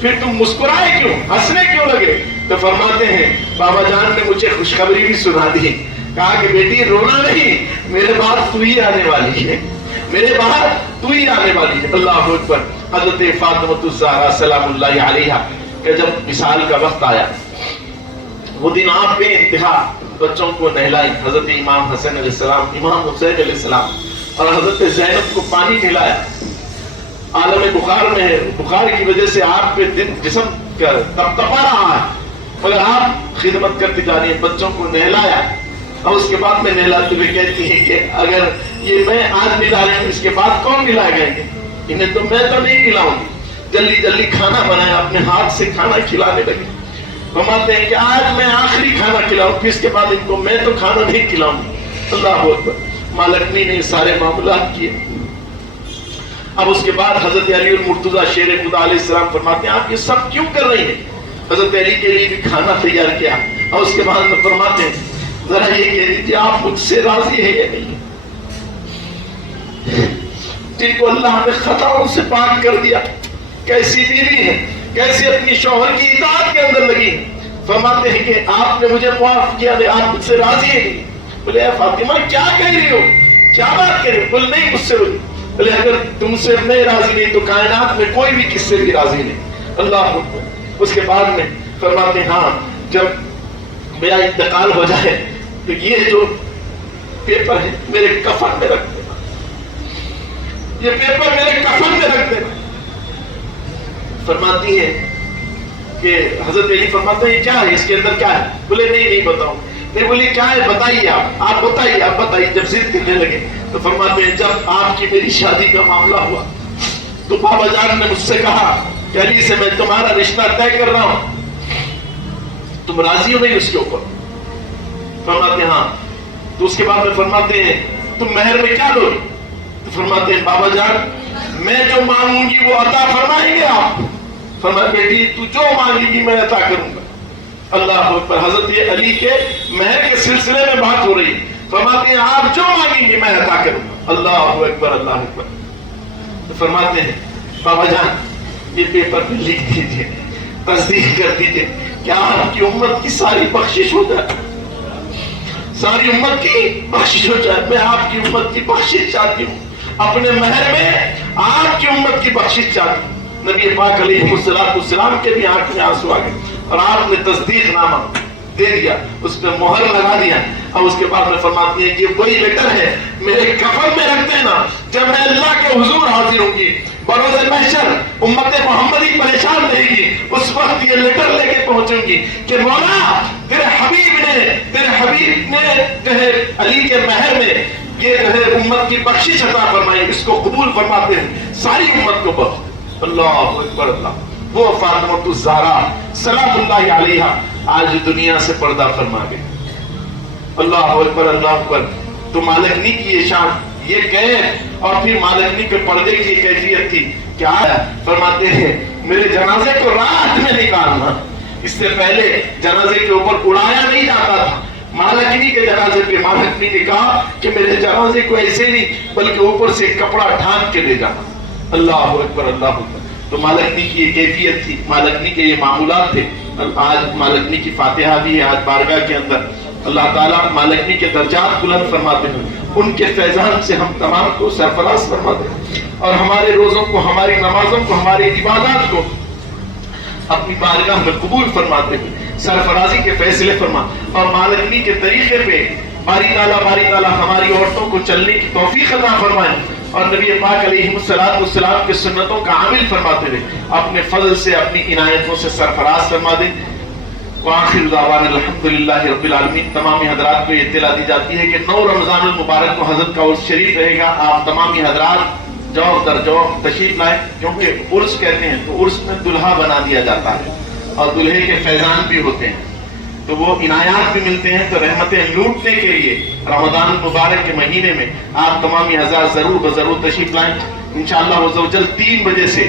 پھر تم مسکرائے کیوں، ہنسنے کیوں لگے؟ تو فرماتے ہیں بابا جان نے مجھے خوشخبری بھی سنا دی، کہا کہ بیٹی رونا نہیں، میرے بعد تو ہی آنے والی ہے، میرے بعد تو ہی آنے والی ہے۔ اللہ اکبر۔ حضرت فاطمہ الزہرا سلام اللہ علیہا کہ جب وصال کا وقت آیا، وہ دن آپ بے انتہا بچوں کو نہلائی، حضرت امام حسن علیہ السلام، امام حسین علیہ السلام اور حضرت زینب کو پانی پلایا، عالم بخار میں ہے، بخار کی وجہ سے آپ پہ جسم تپتپا رہا ہے، مگر آپ خدمت کرتی جا رہی ہیں، بچوں کو نہلایا، اور اس کے بعد میں نہلاتے ہوئے کہتی ہیں کہ اگر یہ میں آج نہلا رہی ہوں، اس کے بعد کون نہلائے گا؟ انہیں تو میں تو نہیں نہلاؤں گی۔ جلدی جلدی کھانا بنایا، اپنے ہاتھ سے کھانا کھلانے لگی۔ فرماتے ہیں کہ آج میں آخری کھانا کھلاؤں، پھر اس کے بعد ان کو میں تو کھانا نہیں کھلاؤں گی۔ اللہ اکبر۔ مالکنی نے سارے معاملات کیے۔ اب اس کے بعد حضرت علی المرتضیٰ شیر خدا علیہ السلام فرماتے ہیں آپ یہ سب کیوں کر رہی ہیں؟ حضرت علی کے لیے بھی کھانا تیار کیا، اور اس کے بعد میں فرماتے ہیں ذرا یہ کہہ دیجیے آپ مجھ سے راضی ہیں یا نہیں؟ جن کو اللہ نے خطاؤں سے پاک کر دیا، کیسی بیوی ہے، کیسی اپنی شوہر کی اطاعت کے اندر لگی۔ فرماتے ہیں کہ آپ نے مجھے معاف کیا، آپ مجھ سے راضی ہیں؟ بولے اے فاطمہ کیا کہہ رہی ہو، کیا بات کہہ رہی ہو؟ بولے نہیں مجھ سے راضی۔ بولے اگر تم سے میں راضی نہیں تو کائنات میں کوئی بھی کس سے بھی راضی نہیں۔ اللہ اکبر۔ اس کے بعد میں فرماتے ہیں ہاں جب میرا انتقال ہو جائے تو یہ جو پیپر ہے میرے کفن میں رکھ دینا، یہ پیپر میرے کفن میں رکھ دینا۔ فرماتی ہے کہ حضرت علی فرماتے ہیں کیا ہے اس کے اندر کیا ہے؟ بولے نہیں بتاؤں۔ نہیں بولی کیا ہے بتائیے، آپ بتائیے، آپ بتائیے۔ جب ضد کرنے لگے تو فرماتے ہیں جب آپ کی میری شادی کا معاملہ ہوا تو بابا جان نے مجھ سے کہا کہ علی سے میں تمہارا رشتہ طے کر رہا ہوں، تم راضی ہو نہیں اس کے اوپر؟ فرماتے ہیں ہاں۔ تو اس کے بعد میں فرماتے ہیں تم مہر میں کیا لو گے؟ تو فرماتے ہیں بابا جان میں جو مانگوں گی وہ عطا فرمائیں گے آپ؟ فرمایا بیٹی تو جو مانگے گی میں عطا کروں گا۔ اللہ اکبر۔ حضرت علی کے مہر کے سلسلے میں بات ہو رہی ہے، فرماتے ہیں آپ جو مانگیں گے میں عطا کروں گا۔ اللہ اکبر، اللہ اکبر۔ تو فرماتے ہیں بابا جان یہ پیپر پہ لکھ دیجیے، تصدیق کر دیجیے کہ آپ کی امت کی ساری بخشش ہو جائے، ساری امت کی بخشش ہو جائے۔ میں آپ کی امت کی بخشش چاہتی ہوں، اپنے مہر میں آپ کی امت کی بخشش چاہتی ہوں۔ نبی پاک علیہ السلام کے بھی آنکھ میں آنسو آ گئے اور آپ نے تصدیق نامہ دے دیا، اس پہ مہر لگا دیا۔ اور اس کے بعد میں فرماتی ہیں یہ وہی لیٹر ہے میرے کفن میں رکھ دینا، جب میں اللہ کے حضور حاضر ہوں گی بروز محشر امت محمدی پریشان رہے گی، اس وقت یہ لیٹر لے کے پہنچوں گی کہ مولا تیرے حبیب نے جو ہے علی کے مہر میں یہ جو ہے امت کی بخشش عطا فرمائی، اس کو قبول فرماتے ہیں ساری امت کو بخش۔ اللہ اکبر۔ اللہ وہ فاطمہ الزہرا سلام اللہ علیہا آج دنیا سے پردہ فرما گئے۔ اللہ اکبر، اللہ اکبر۔ تو مالکنی کی یہ شان، یہ کیف، اور پھر مالکنی کے پردے کی کیفیت تھی کیا؟ فرماتے ہیں میرے جنازے کو رات میں نکالنا، اس سے پہلے جنازے کے اوپر اڑایا نہیں جاتا تھا۔ مالکنی کے جنازے پہ مالکنی نے کہا کہ میرے جنازے کو ایسے نہیں بلکہ اوپر سے کپڑا ڈھانپ کے لے جانا۔ اللہ اکبر، اللہ اکبر۔ تو مالکنی کی یہ کیفیت تھی، مالکنی کے یہ معمولات تھے۔ آج مالکنی کی فاتحہ بھی ہے، آج بارگاہ کے اندر اللہ تعالیٰ مالکنی کے درجات بلند فرماتے ہیں، ان کے فیضان سے ہم تمام کو سرفراز فرماتے ہیں، اور ہمارے روزوں کو، ہماری نمازوں کو، ہماری عبادات کو اپنی بارگاہ میں قبول فرماتے ہیں، سرفرازی کے فیصلے فرما، اور مالکنی کے طریقے پہ باری تعالیٰ ہماری عورتوں کو چلنے کی توفیق عطا فرمائے، اور نبی پاک علیہ السلام کے سنتوں کا عامل فرماتے رہے، اپنے فضل سے، اپنی عنایتوں سے سرفراز فرما دیں۔ وآخر دعوانا الحمدللہ رب العالمین۔ تمامی حضرات کو یہ اطلاع دی جاتی ہے کہ 9 رمضان المبارک کو حضرت کا عرس شریف رہے گا۔ آپ تمامی حضرات جوق در جوق تشریف لائیں، کیونکہ عرس کہتے ہیں تو عرس میں دلہا بنا دیا جاتا ہے اور دلہے کے فیضان بھی ہوتے ہیں، تو وہ عنایات بھی ملتے ہیں، تو رحمتیں لوٹنے کے لیے رمضان المبارک کے مہینے میں آپ تمامی حضرات ضرور تشریف لائیں۔ انشاءاللہ عزوجل 3 بجے سے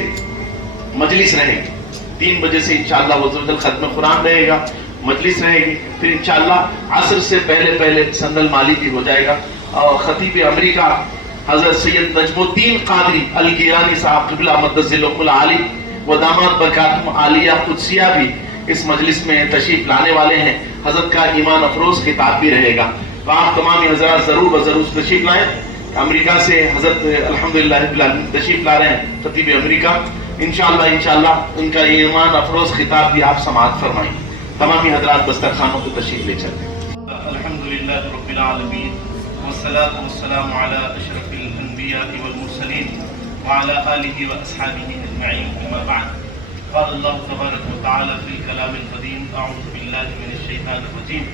مجلس رہے گی، 3 بجے سے انشاءاللہ عزوجل ختم قرآن رہے گا، مجلس رہے گی، پھر انشاءاللہ عصر سے پہلے سند المالی بھی ہو جائے گا، اور خطیب امریکہ حضرت سید نجم الدین قادری الگیلانی صاحب قبلہ مدظلہ العالی وہ داماد برکاتہم عالیہ قدسیہ بھی اس مجلس میں تشریف لانے والے ہیں. حضرت کا ایمان افروز خطاب بھی رہے گا. تو آپ تمام حضرات ضرور ضرور تشریف لائیں. امریکہ سے حضرت الحمدللہ رب العالمین تشریف لا رہے ہیں, خطیب امریکہ. انشاءاللہ ان کا ایمان افروز خطاب بھی آپ سماعت فرمائیں. تمامی حضرات دسترخوانوں کو تشریف لے چلتے ہیں. الحمدللہ رب العالمین والصلاة والسلام علی اشرف الانبیاء والمرسلین وعلى آلہ واصحابہ اجمعین. اما بعد, قال اللہ تبارک وتعالی فی الکلام القدیم اعوذ باللہ من الشیطان الرجیم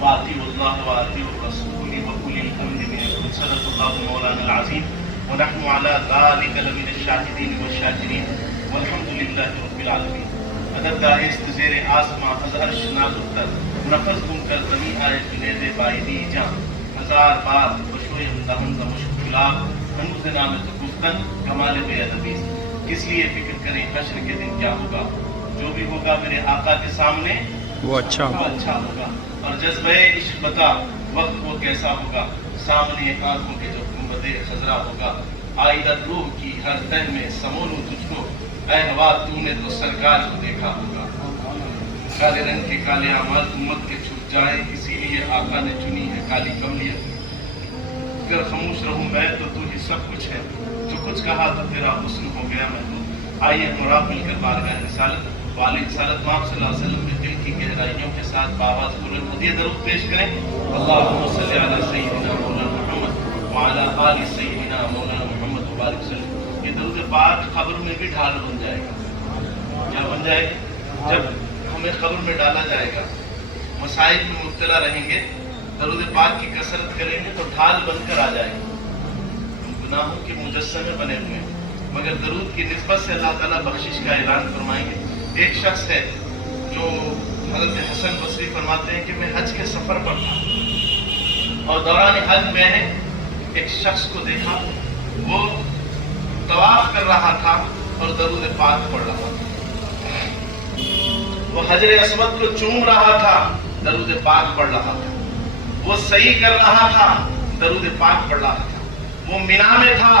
وَأَطِيعُوا اللَّهَ وَأَطِيعُوا الرَّسُولَ وَأُولِي الْأَمْرِ مِنكُمْ صدق اللہ مولانا العظیم ونحن على ذلك لمن الشاهدین والشاکرین والحمد للہ رب العالمین. عددگاہ استزیر آسماں از عرش نازک تر نفس گم کر زمین آئے جنید بائدی جاں ہزار بار بشوئے ہمدہن مشک گلاب ہنوز نام گفتن کمال بے ادبی. کس لیے فکر کریں حشر کے دن کیا ہوگا, جو بھی ہوگا میرے آقا کے سامنے وہ اچھا ہوگا. اور جذبہ عشق بتا وقت وہ کیسا ہوگا, سامنے آنکھوں کے جو گنبد خضرا ہوگا. عائدت روح کی ہر تہ میں سمولوں تجھ کو, اے ہوا تو نے تو سرکار کو دیکھا ہوگا. کالے رنگ کے کالے اعمال امت کے چھپ جائیں, اسی لیے آقا نے چنی ہے کالی کملیت. اگر خاموش رہوں میں تو ہی سب کچھ ہے, جو کچھ کہا تو تیرا حسن ہو گیا محدود. آئیے مراد مل کر بارگاہ رسالت والد رسالت ماں صلی اللہ علیہ وسلم کے دل کی گہرائیوں کے ساتھ بآواز بلند یہ درود پیش کریں. اللہم صلی علی سیدنا مولانا محمد وعلی آل سیدنا مولانا محمد وبارک وسلم. یہ درود پاک قبر میں بھی ڈھال بن جائے گا. کیا بن جائے گا؟ جب ہمیں قبر میں ڈالا جائے گا, مسائل میں مبتلا رہیں گے, درود پاک کی کثرت کریں گے تو ڈھال بن کر آ جائے گا. ہم گناہوں کے مجسمے بنے ہوئے ہیں, مگر درود کی نسبت سے اللہ تعالیٰ بخشش کا اعلان فرمائیں گے. ایک شخص ہے جو حضرت حسن بصری فرماتے ہیں کہ میں حج کے سفر پر تھا اور دوران حج میں نے ایک شخص کو دیکھا, وہ طواف کر رہا تھا اور درود پاک پڑھ رہا تھا. وہ حجر اسود کو چوم رہا تھا, درود پاک پڑھ رہا تھا. وہ صحیح کر رہا تھا, درود پاک پڑھ رہا تھا. وہ مینا میں تھا,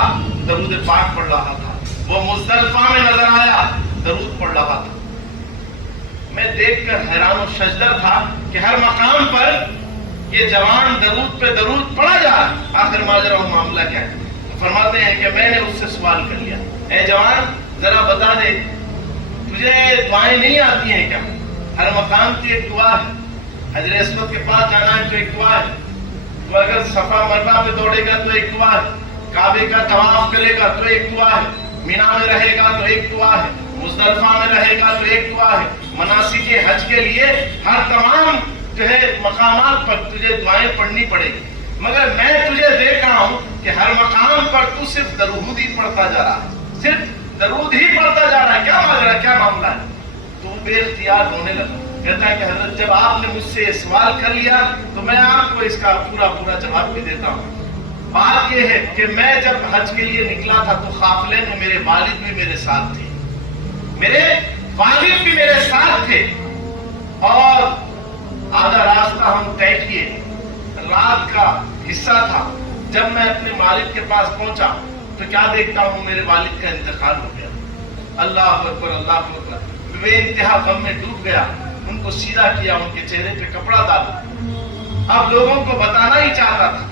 درود پاک پڑھ رہا تھا. وہ مزدلفہ میں نظر آیا, درود پڑھ رہا تھا. میں دیکھ کر حیران و شجدر تھا کہ ہر مقام پر یہ جوان درود پہ درود پڑھا جا رہا. آخر ماجرا و معاملہ کیا ہے؟ فرماتے ہیں کہ میں نے اس سے سوال کر لیا, اے جوان ذرا بتا دے تجھے دعائیں نہیں آتی ہیں کیا؟ ہر مقام کی ایک دعا ہے, حجر اسود کے پاس جانا ہے تو ایک دعا ہے, تو اگر صفا مروا پہ دوڑے گا تو ایک دعا ہے, کعبے کا طواف کرے گا تو ایک دعا ہے, مینا میں رہے گا تو ایک دعا ہے, مزدلفہ میں رہے گا تو ایک دعا ہے. مناسک حج کے لیے ہر تمام جو ہے مقامات پر تجھے دعائیں پڑھنی پڑے گی, مگر میں تجھے دیکھ رہا ہوں کہ ہر مقام پر تو صرف درود ہی پڑھتا جا رہا ہے, صرف درود ہی پڑھتا جا رہا ہے. کیا ماجرا ہے, کیا معاملہ ہے؟ تو وہ بے اختیار رونے لگا. کہتا ہے کہ حضرت جب آپ نے مجھ سے یہ سوال کر لیا تو میں آپ کو اس کا پورا جواب بھی دیتا ہوں. بات یہ ہے کہ میں جب حج کے لیے نکلا تھا تو قافلے میں میرے والد بھی میرے ساتھ تھے, میرے والد بھی میرے ساتھ تھے, اور آدھا راستہ ہم طے کیے, رات کا حصہ تھا. جب میں اپنے والد کے پاس پہنچا تو کیا دیکھتا ہوں, میرے والد کا انتقال ہو گیا. اللہ اکبر اللہ اکبر. بے انتہا غم میں ڈوب گیا. ان کو سیدھا کیا, ان کے چہرے پہ کپڑا ڈالا. اب لوگوں کو بتانا ہی چاہتا تھا.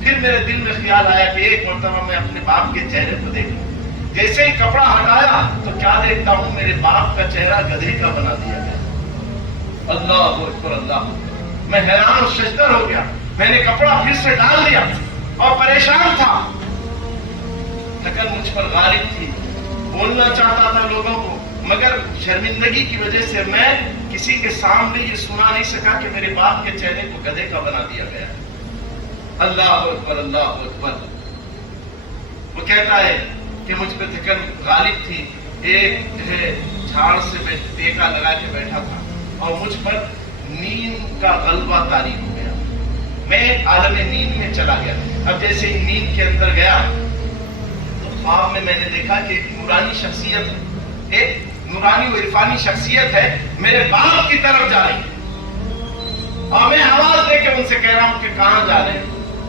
پھر میرے دل میں خیال آیا کہ ایک مرتبہ میں اپنے باپ کے چہرے کو دیکھوں. جیسے ہی کپڑا ہٹایا تو کیا دیکھتا ہوں, میرے باپ کا چہرہ گدھے کا بنا دیا گیا. اللہ اکبر اللہ اکبر. میں حیران و شجدر ہو گیا. میں نے کپڑا پھر سے ڈال دیا اور پریشان تھا. تھکن مجھ پر غالب تھی, بولنا چاہتا تھا لوگوں کو, مگر شرمندگی کی وجہ سے میں کسی کے سامنے یہ سنا نہیں سکا کہ میرے باپ کے چہرے کو گدھے کا بنا دیا گیا. اللہ اکبر اللہ اکبر. وہ کہتا ہے کہ مجھ پہ تھکن غالب تھی. ایک جو ہے جھاڑ سے ٹیکا لگا کے بیٹھا تھا اور مجھ پر نیند کا غلبہ طاری ہو گیا. میں عالم نیند میں چلا گیا. اب جیسے ہی نیند کے اندر گیا تو خواب میں نے دیکھا کہ ایک نورانی شخصیت ہے, ایک نورانی و عرفانی شخصیت ہے, میرے باپ کی طرف جا رہی ہے. اور میں آواز دے کے ان سے کہہ رہا ہوں کہ کہاں جا رہے ہیں,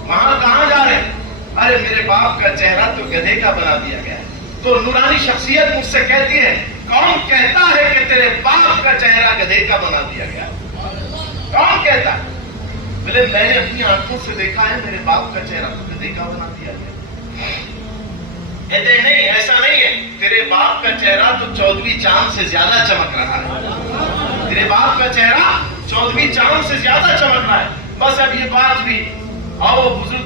وہاں کہاں جا رہے ہیں؟ ارے میرے باپ کا چہرہ تو گدھے کا بنا دیا گیا ہے. تو نورانی شخصیت مجھ سے کہتی ہے کون کہتا ہے کہ تیرے باپ کا چہرہ گدھے کا بنا دیا گیا؟ کون کہتا ہے؟ بولے میں نے اپنی آنکھوں سے دیکھا ہے میرے باپ کا چہرہ تو گدھے کا بنا دیا گیا۔ کہتے نہیں ایسا نہیں ہے، تیرے باپ کا چہرہ تو 14ویں چاند سے زیادہ چمک رہا ہے، تیرے باپ کا چہرہ 14ویں چاند سے زیادہ چمک رہا ہے۔ بس اب یہ بات بھی اور وہ بزرگ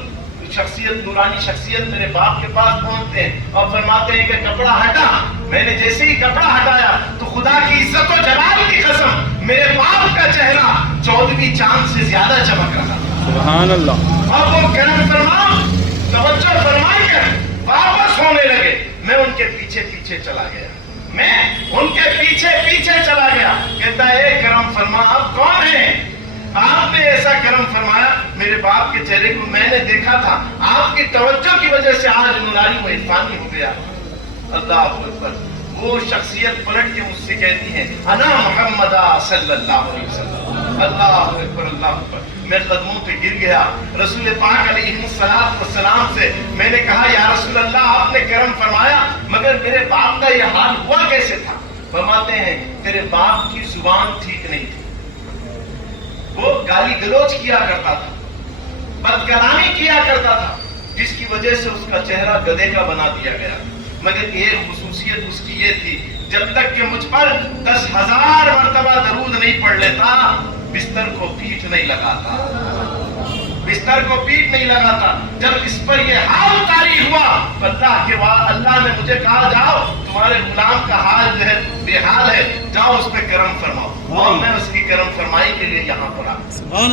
شخصیت نورانی شخصیت میرے باپ کے پاس پہنچتے ہیں اور فرماتے ہیں کہ کپڑا ہٹا۔ میں نے جیسے ہی کپڑا ہٹایا تو خدا کی عزت و جلال کی قسم میرے باپ کا چہرہ 14ویں چاند سے زیادہ چمک رہا تھا۔ سبحان اللہ۔ اب وہ کرم فرما توجہ فرما کر واپس ہونے لگے، میں ان کے پیچھے پیچھے چلا گیا، میں ان کے پیچھے پیچھے چلا گیا۔ کہتا ہے کرم فرما آپ کون ہیں؟ آپ نے ایسا کرم فرمایا، میرے باپ کے چہرے کو میں نے دیکھا تھا، آپ کی توجہ کی وجہ سے آج نورانی و عرفانی ہو گیا۔ اللہ اکبر۔ وہ شخصیت پلٹ کے مجھ سے کہتی ہے انا محمد صلی اللہ علیہ وسلم۔ اللہ اکبر اللہ اکبر۔ میں قدموں پہ گر گیا، رسول پاک علیہ السلام سے میں نے کہا یا رسول اللہ آپ نے کرم فرمایا مگر میرے باپ کا یہ حال ہوا کیسے تھا؟ فرماتے ہیں تیرے باپ کی زبان ٹھیک نہیں تھی، وہ گالی گلوچ کیا کرتا تھا، بد کلامی کیا کرتا تھا، جس کی وجہ سے اس کا چہرہ گدھے کا بنا دیا گیا۔ مگر ایک خصوصیت اس کی یہ تھی جب تک کہ مجھ پر 10,000 مرتبہ درود نہیں پڑھ لیتا بستر کو پیٹھ نہیں لگاتا، بستر کو پیٹھ نہیں لگاتا۔ جب اس پر یہ حال طاری ہوا اللہ نے مجھے کہا جاؤ تمہارے غلام کا حال جو ہے بے حال ہے، جاؤ اس پہ کرم فرماؤ، اور میں اس کی کرم فرمائی کے لیے یہاں پر آیا۔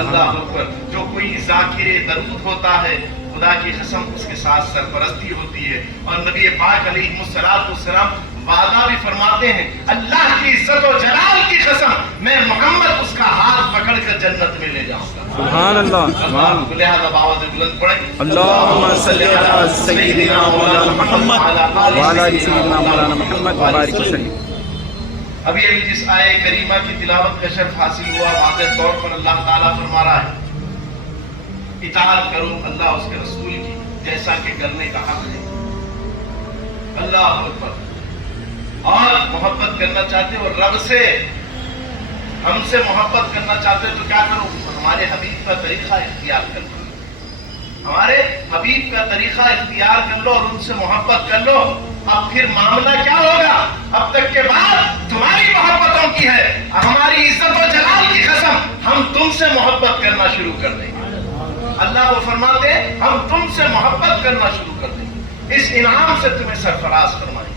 اللہ اکبر۔ جو کوئی ذاکر درود ہوتا ہے خدا کی قسم اس کے ساتھ سرپرستی ہوتی ہے، اور نبی پاک علیہ السلام وعدہ بھی فرماتے ہیں اللہ کی عزت و جلال کی قسم میں محمد اس کا ہاتھ پکڑ کر جنت میں لے جاؤں گا۔ سبحان اللہ۔ سبحان اللہ۔ لہذا آواز بلند پڑھیں اللہم صلی علی سیدنا مولانا محمد وعلی آل سیدنا مولانا محمد وبارک وسلم۔ ابھی جس آیے کریمہ کی تلاوت کا شرف حاصل ہوا، واضح طور پر اللہ تعالیٰ فرما رہا ہے اطاعت کرو اللہ اس کے رسول کی جیسا کہ کرنے کا حق ہے۔ اللہ اکبر۔ اور محبت کرنا چاہتے ہو رب سے، ہم سے محبت کرنا چاہتے ہو تو کیا کرو؟ ہمارے حبیب کا طریقہ اختیار کر لو، ہمارے حبیب کا طریقہ اختیار کر لو اور ان سے محبت کر لو۔ اب پھر معاملہ کیا ہوگا؟ اب تک کے بعد تمہاری محبتوں کی ہے، ہماری عزت و جلال کی قسم ہم تم سے محبت کرنا شروع کر دیں گے۔ اللہ وہ فرماتے ہیں ہم تم سے محبت کرنا شروع کر دیں گے، اس انعام سے تمہیں سرفراز فرمائیں گے۔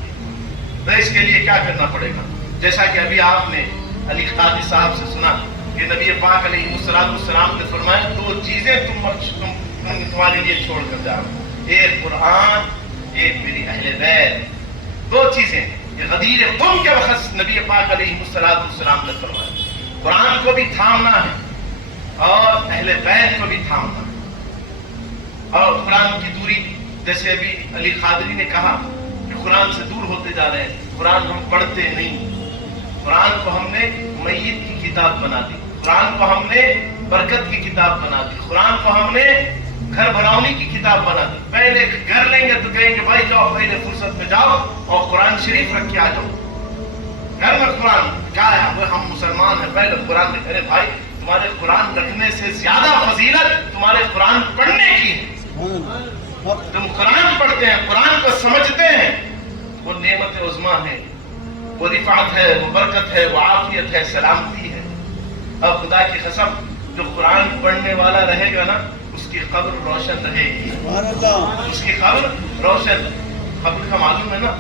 تو اس کے لیے کیا کرنا پڑے گا؟ جیسا کہ ابھی آپ نے علی قادری صاحب سے سنا کہ نبی پاک علیہ السلام نے فرمایا 2 چیزیں تمہارے لیے چھوڑ کر جا رہا ہوں، ایک قرآن، ایک میری اہل بیت۔ 2 چیزیں یہ غدیر قوم کے وقت نبی پاک علیہ السلام نے فرمایا، قرآن کو بھی تھامنا ہے اور اہل بیت کو بھی تھامنا ہے۔ اور قرآن کی دوری، جیسے ابھی علی قادری نے کہا کہ قرآن سے دور ہوتے جا رہے ہیں، قرآن ہم پڑھتے نہیں، قرآن کو ہم نے میت کی کتاب بنا دی، قرآن کو ہم نے برکت کی کتاب بنا دی، قرآن کو ہم نے گھر بناونی کی کتاب بنا دی۔ پہلے گھر لیں گے تو کہیں گے بھائی جاؤ پہلے فرصت میں جاؤ اور قرآن شریف رکھ کے آ جاؤ، گھر میں قرآن کیا ہے؟ ہم مسلمان ہیں پہلے قرآن لکھ۔ ارے بھائی تمہارے قرآن رکھنے سے زیادہ فضیلت تمہارے قرآن پڑھنے کی ہے۔ تم قرآن پڑھتے ہیں، قرآن کو سمجھتے ہیں، وہ نعمت عظمیٰ ہے، وہ رفعت ہے، وہ برکت ہے، وہ عافیت ہے، سلامتی ہے۔ اب خدا کی قسم جو قرآن پڑھنے والا رہے گا نا اس کی قبر روشن رہے گی، اس کی قبر روشن۔ قبر کا معلوم ہے نا،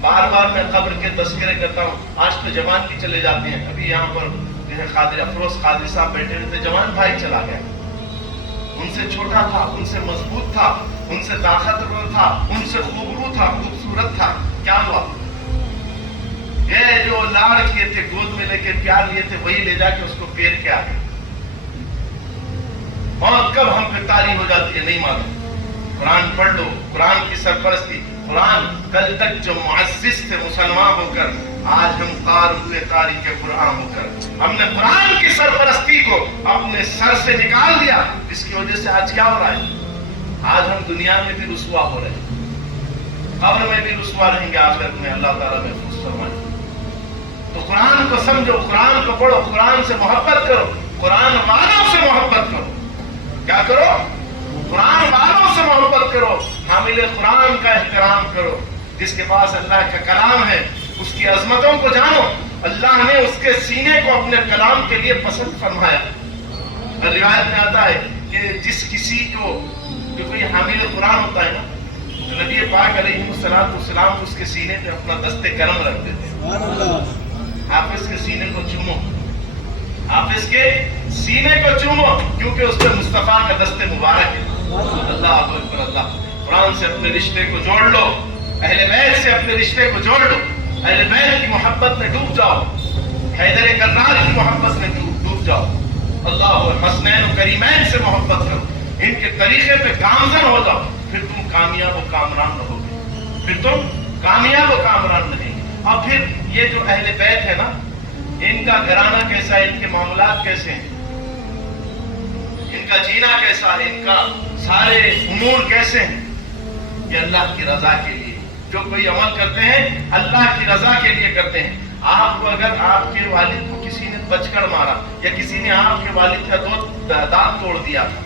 بار بار میں قبر کے تذکرے کرتا ہوں، آج تو جوان بھی چلے جاتے ہیں۔ ابھی یہاں پر جو ہے قادری افروز قادری صاحب بیٹھے ہوئے تھے، جوان بھائی چلا گیا، ان سے چھوٹا تھا، ان سے مضبوط تھا، ان سے طاقتور تھا، ان سے خوبرو تھا، خوبصورت تھا۔ کیا ہوا؟ یہ جو لاڑ کیے تھے، گود میں لے کے پیار لیے تھے، وہی لے جا کے اس کو پیر کے آ گئے۔ اور کب ہم پہ تاری ہو جاتی ہے نہیں معلوم۔ قرآن پڑھ لو، قرآن کی سرپرستی۔ قرآن کل تک جو معزز تھے مسلمان ہو کر، آج ہم طار ہوئے تاریخ قرآن ہو کر ہم نے قرآن کی سرپرستی کو اپنے سر سے نکال دیا، جس کی وجہ سے آج کیا ہو رہا ہے؟ آج ہم دنیا میں بھی رسوا ہو رہے ہیں، قبر میں بھی رسوا رہیں گے، آخرت میں اللہ تعالیٰ محفوظ فرمائے۔ تو قرآن کو سمجھو، قرآن کو پڑھو، قرآن سے محبت کرو، قرآن والوں سے محبت کرو۔ کیا کرو؟ قرآن والوں سے محبت کرو، حامل قرآن کا احترام کرو، جس کے پاس اللہ کا کلام ہے اس کی عظمتوں کو جانو۔ اللہ نے اس کے سینے کو اپنے کلام کے لیے پسند فرمایا۔ روایت میں آتا ہے کہ جس کسی کو جو کوئی حامل قرآن ہوتا ہے نا، تو نبی پاک علیہ السلام اس کے سینے پہ اپنا دست کرم رکھ دیتے۔ حافظ کے سینے کو چومو، حافظ کے سینے کو چومو، کیونکہ اس پہ مصطفیٰ کا دست مبارک ہے۔ اللہ اکبر اللہ۔ قرآن سے اپنے رشتے کو جوڑ لو، اہل بیت سے اپنے رشتے کو جوڑ لو، اہل بیت کی محبت میں ڈوب جاؤ، حیدر کرار کی محبت میں ڈوب جاؤ، اللہ حسنین و کریمین سے محبت کرو، ان کے طریقے پہ گامزن ہو جاؤ، پھر تم کامیاب و کامران رہو گے، پھر تم کامیاب و کامران رہیں گے۔ اور پھر یہ جو اہل بیت ہے نا، ان کا گھرانہ کیسا ہے، ان کے معاملات کیسے ہیں، ان کا جینا کیسا ہے، ان کا سارے امور کیسے ہیں، یہ اللہ کی رضا کے لیے جو کوئی عمل کرتے ہیں اللہ کی رضا کے لیے کرتے ہیں۔ آپ کو اگر آپ کے والد کو کسی نے بچکر مارا یا کسی نے آپ کے والد کا دانت توڑ دیا تھا،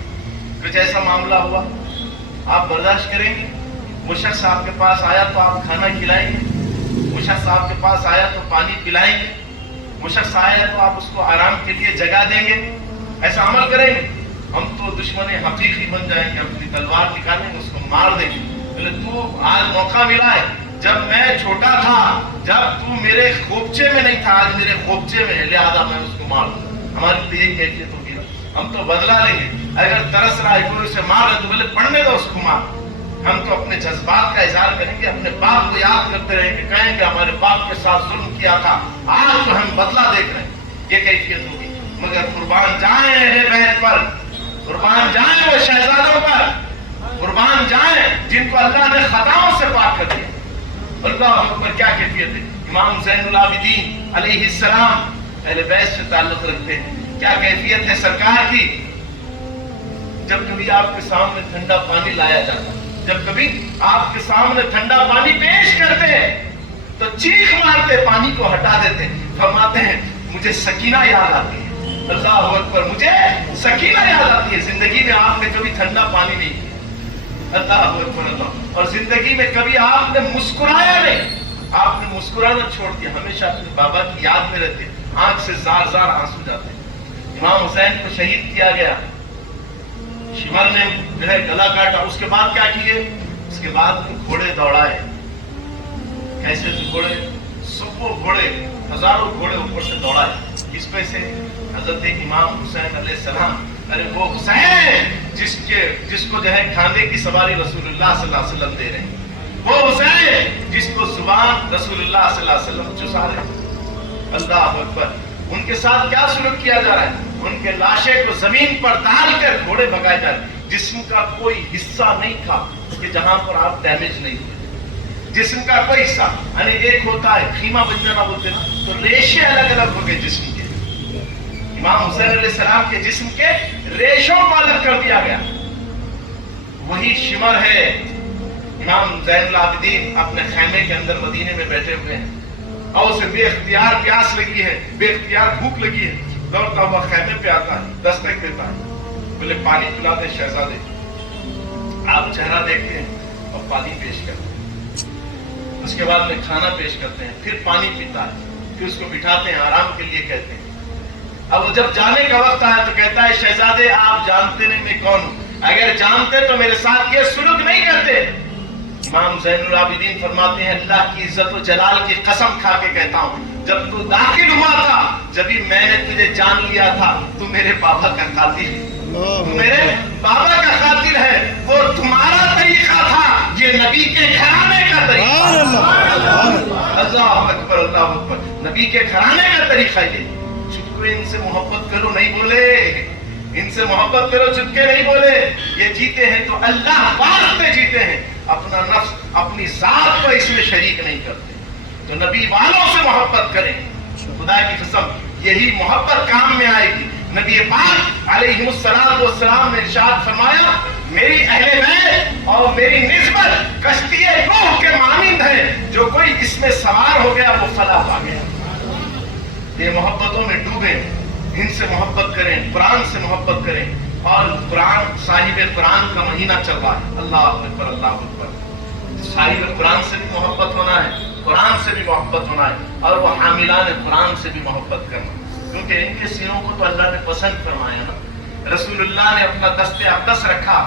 کچھ ایسا معاملہ ہوا، آپ برداشت کریں گے؟ وہ شخص آپ کے پاس آیا تو آپ کھانا کھلائیں گے، وہ شخص آپ کے پاس آیا تو پانی پلائیں گے، وہ شخص آیا تو آپ اس کو آرام کے لیے جگہ دیں گے، ایسا عمل کریں گے؟ ہم تو دشمن حقیقی بن جائیں گے، اپنی تلوار نکالیں گے، اس کو مار دیں گے۔ بولے تو آج موقع ملا ہے، جب میں چھوٹا تھا، جب تو میرے خوبچے میں نہیں تھا، آج میرے خوبچے میں ہے، لہٰذا میں اس کو مار دوں۔ ہماری تو یہ کیفیت ہوگی نا، ہم تو بدلا لیں گے۔ اگر ترس رہا ہے کوئی اسے مار رہا ہے تو بولے پڑھنے دو اس کو مار۔ ہم تو اپنے جذبات کا اظہار کریں گے، اپنے باپ کو یاد کرتے رہیں گے، کہیں گے ہمارے باپ کے ساتھ ظلم کیا تھا، آج تو ہم بدلہ دیکھ رہے ہیں، یہ کیفیت ہوگی۔ مگر قربان جائیں اہل بیت پر، قربان جائیں وہ شہزادوں پر، قربان جائیں جن کو اللہ نے خطاؤں سے پاک کر دیا۔ اللہ اکبر، کیا کیفیت ہے۔ امام زین العابدین علیہ السلام اہل بیت سے تعلق رکھتے ہیں، کیا کیفیت ہے سرکار کی۔ جب کبھی آپ کے سامنے ٹھنڈا پانی لایا جاتا، جب کبھی آپ کے سامنے ٹھنڈا پانی پیش کرتے ہیں تو چیخ مارتے پانی کو ہٹا دیتے، فرماتے ہیں مجھے سکینہ یاد آتی ہے۔ اللہ اکبر، مجھے سکینہ یاد آتی ہے۔ زندگی میں آپ نے کبھی ٹھنڈا پانی نہیں پیا، اللہ اکبر اللہ، اور زندگی میں کبھی آپ نے مسکرایا نہیں، آپ نے مسکرانا چھوڑ دیا، ہمیشہ اپنے بابا کی یاد میں رہتے، آنکھ سے زار زار آنسو جاتے۔ امام حسین کو شہید کیا گیا، شمر نے جو ہے گلا کاٹا، اس کے بعد کیا کیے؟ اس کے بعد گھوڑے دوڑائے، کیسے گھوڑے، سو گھوڑے، ہزاروں گھوڑے اوپر سے دوڑائے، کس پہ سے؟ حضرت امام حسین علیہ السلام، ارے وہ حسین جس کو جو ہے کھانے کی سواری رسول اللہ صلی اللہ علیہ وسلم دے رہے ہیں، وہ حسین جس کو زبان رسول اللہ صلی اللہ علیہ وسلم چسا رہے ہیں۔ اللہ اکبر، ان کے ساتھ کیا سلوک کیا جا رہا ہے؟ ان کے لاشیں کو زمین پر ڈال کر گھوڑے بگائے جا رہے ہیں، جسم کا کوئی حصہ نہیں تھا کہ جہاں پر آپ ڈیمیج نہیں ہوئے، جسم کا کوئی حصہ، یعنی ایک ہوتا ہے خیمہ بن جانا بولتے نا، تو ریشے الگ الگ ہو گئے جسم کے، امام حسین علیہ السلام کے جسم کے ریشوں کو الگ کر دیا گیا۔ وہی شمر ہے، امام زین العابدین اپنے خیمے کے اندر مدینے میں بیٹھے ہوئے ہیں، اور اسے بے اختیار پیاس لگی ہے، بے اختیار بھوک لگی ہے، دوڑتا ہوا خیمے پہ آتا ہے، دستک دیتا ہے، بولے پانی پلا دے شہزادے۔ آپ چہرہ دیکھتے ہیں اور پانی پیش کرتے ہیں، اس کے بعد میں کھانا پیش کرتے ہیں، پھر پانی پیتا ہے، پھر اس کو بٹھاتے ہیں، آرام کے لیے کہتے ہیں۔ اب وہ جب جانے کا وقت آیا تو کہتا ہے شہزادے آپ جانتے نہیں میں کون ہوں، اگر جانتے تو میرے ساتھ یہ سلوک نہیں کرتے۔ امام زین العابدین فرماتے ہیں اللہ کی عزت و جلال کی قسم کھا کے کہتا ہوں، جب تو داخل ہوا تھا جبھی میں نے تجھے جان لیا تھا، تو میرے بابا کا قاتل ہے، تو میرے بابا کا قاتل ہے، وہ تمہارا طریقہ تھا، یہ نبی کے گھرانے کا طریقہ۔ اللہ اکبر اللہ اکبر، نبی کے گھرانے کا طریقہ یہ۔ ان سے محبت کرو نہیں بولے، ان سے محبت کرو چپکے نہیں بولے، یہ جیتے ہیں تو اللہ واسطے جیتے ہیں، اپنا نفس اپنی ذات کو اس میں شریک نہیں کرتے، تو نبی والوں سے محبت کریں، خدا کی قسم یہی محبت کام میں آئے گی۔ نبی پاک علیہ السلام نے ارشاد فرمایا میری اہل بیت اور اور میری نسبت کشتی نوح کے مانند ہے، جو کوئی اس میں سوار ہو گیا وہ فلاح پا گیا۔ یہ محبتوں میں ڈوبیں، ان سے محبت کریں، قرآن سے محبت کریں، اور قرآن صاحب قرآن کا مہینہ چل رہا ہے۔ اللہ اکبر، اللہ اکبر۔ صاحب قرآن سے بھی محبت ہونا ہے، قرآن سے بھی محبت ہونا ہے، اور وہ حاملان قرآن سے بھی محبت کرنا، کیونکہ ان کے سینوں کو تو اللہ نے پسند فرمایا نا، رسول اللہ نے اپنا دست اقدس رکھا،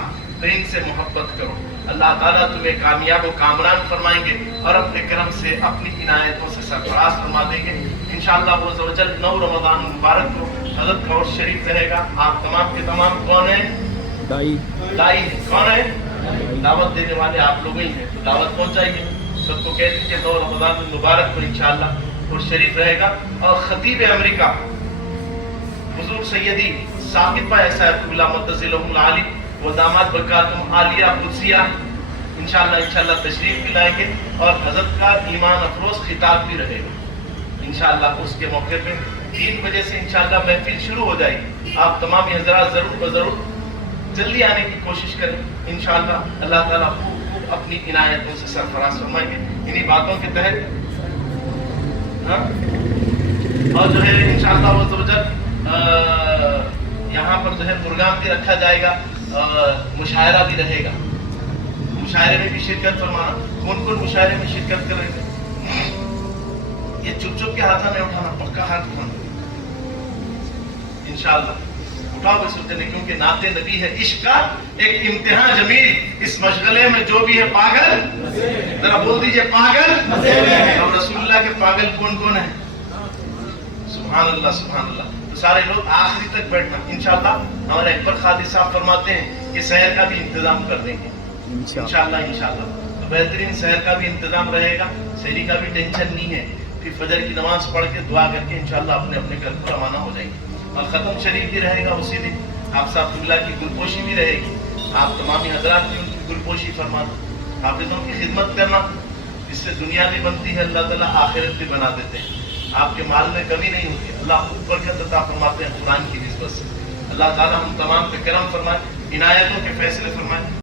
تو ان سے محبت کرو۔ اللہ تعالیٰ تمہیں کامیاب و کامران فرمائیں گے، اور اپنے کرم سے اپنی عنایتوں سے سرفراز فرما دیں گے انشاءاللہ عز و جل۔ 9 رمضان مبارک کو حضرت کا عرس شریف رہے گا۔ آپ تمام کے تمام کون ہیں؟ دائی ہیں۔ کون ہیں؟ دعوت دینے والے آپ لوگ ہی ہیں، تو دعوت پہنچائیے، سب کو کہہ دیجیے 9 رمضان مبارک کو انشاءاللہ عرس شریف رہے گا۔ اور خطیب امریکہ حضور سیدی ثابت بھائی صاحب اللہ متصلہ العالی و داماد برکاتہم عالیہ قدسیہ انشاءاللہ تشریف بھی لائیں گے، اور حضرت کا ایمان افروز خطاب بھی رہے گا انشاءاللہ۔ اس کے موقع پہ 3 بجے سے انشاءاللہ محفل شروع ہو جائے گی۔ آپ تمام حضرات ضرور جلدی آنے کی کوشش کریں انشاءاللہ۔ اللہ تعالیٰ خوب اپنی عنایتوں سے سرفراز فرمائیں گے انہی باتوں کے تحت۔ اور جو ہے انشاءاللہ عز و جل یہاں پر جو ہے پروگرام بھی رکھا جائے گا، مشاعرہ بھی رہے گا۔ مشاعرے میں بھی شرکت فرمانا۔ کون کون مشاعرے میں شرکت کریں گے؟ یہ چپ کے ہاتھ نہیں اٹھانا، پکا ہاتھ اٹھانا انشاءاللہ۔ اٹھاؤ اس وقت، کیونکہ نعت نبی ہے عشق کا ایک امتحان جمیل، اس مشغلے میں جو بھی ہے پاگل، ذرا بول دیجئے پاگل۔ اور رسول اللہ کے پاگل کون کون ہیں؟ سبحان اللہ، سبحان اللہ۔ تو سارے لوگ آخری تک بیٹھنا انشاءاللہ۔ ہمارے اکبر قادری صاحب فرماتے ہیں کہ سحر کا بھی انتظام کر دیں گے انشاءاللہ۔ تو بہترین سحر کا بھی انتظام رہے گا، سحری کا بھی ٹینشن نہیں ہے۔ پھر فجر کی نماز پڑھ کے دعا کر کے انشاءاللہ اپنے اپنے گھر کو روانہ ہو جائیں گے، اور ختم شریف بھی رہے گا اسی دن۔ آپ صاحب اللہ کی گلپوشی بھی رہے گی، آپ تمامی حضرات بھی ان کی گلپوشی فرمانا، حافظوں کی خدمت کرنا، اس سے دنیا بھی بنتی ہے، اللہ تعالیٰ آخرت بھی بنا دیتے ہیں۔ آپ کے مال میں کمی نہیں ہوتی، اللہ خوب برکت عطا فرماتے ہیں قرآن کی نسبت سے۔ اللہ تعالیٰ ہم تمام پہ کرم فرمائے، عنایتوں کے فیصلے فرمائے۔